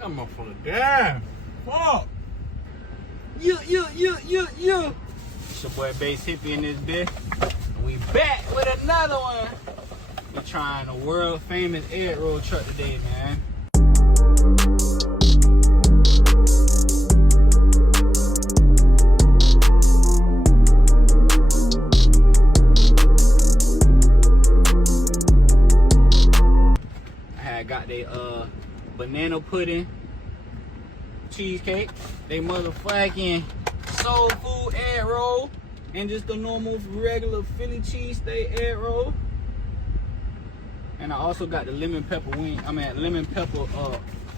That motherfucker damn. Fuck. Yeah. It's your boy Bass Hippie in this bitch. We back with another one. We trying a world famous egg roll truck today, man. I had got they banana pudding cheesecake, they motherfucking soul food egg roll, and just the normal regular Philly cheesesteak egg roll. And I also got the lemon pepper lemon pepper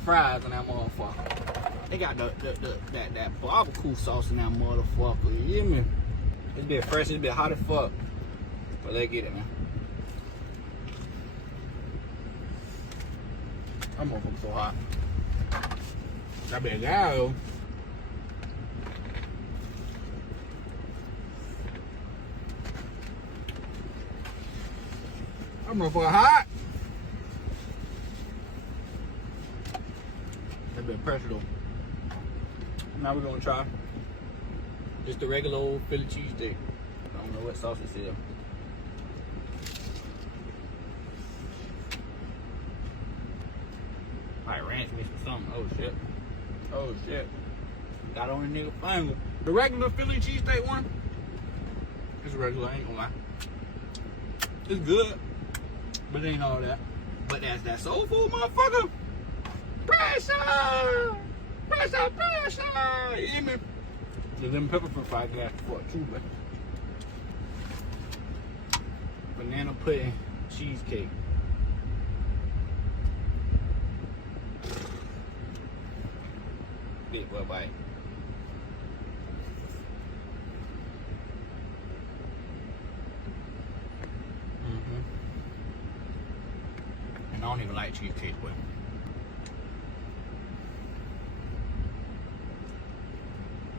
fries in that motherfucker. They got that barbecue sauce in that motherfucker. You hear me? It's been fresh, it's been hot as fuck. But let's get it, man. That motherfucker so hot. That been loud though. That motherfucker hot. That been pressure though. Now we're gonna try just the regular old Philly cheesesteak. I don't know what sauce this is. Like ranch mixed with something. Oh shit. Oh shit. Got on a nigga finger. The regular Philly cheesesteak one. It's regular, I ain't gonna lie. It's good, but it ain't all that. But that's that soul food, motherfucker. Pressure! Pressure, pressure! You hear me? The lemon pepper fry gas for it too, but Banana pudding cheesecake. Big boy bite. And I don't even like cheesecake, but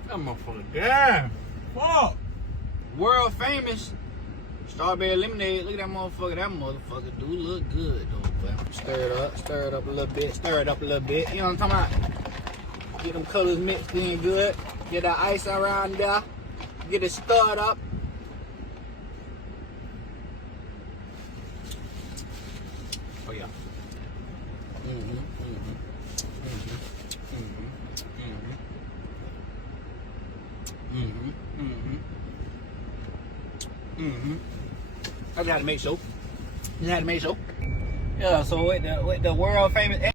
that motherfucker damn. Fuck. world famous strawberry lemonade. Look at that motherfucker. That motherfucker do look good though, but stir it up a little bit, stir it up a little bit. You know what I'm talking about? Get them colors mixed in good. Get that ice around there. Get it stirred up. Oh yeah. I just had to make sure. Yeah, so with the world famous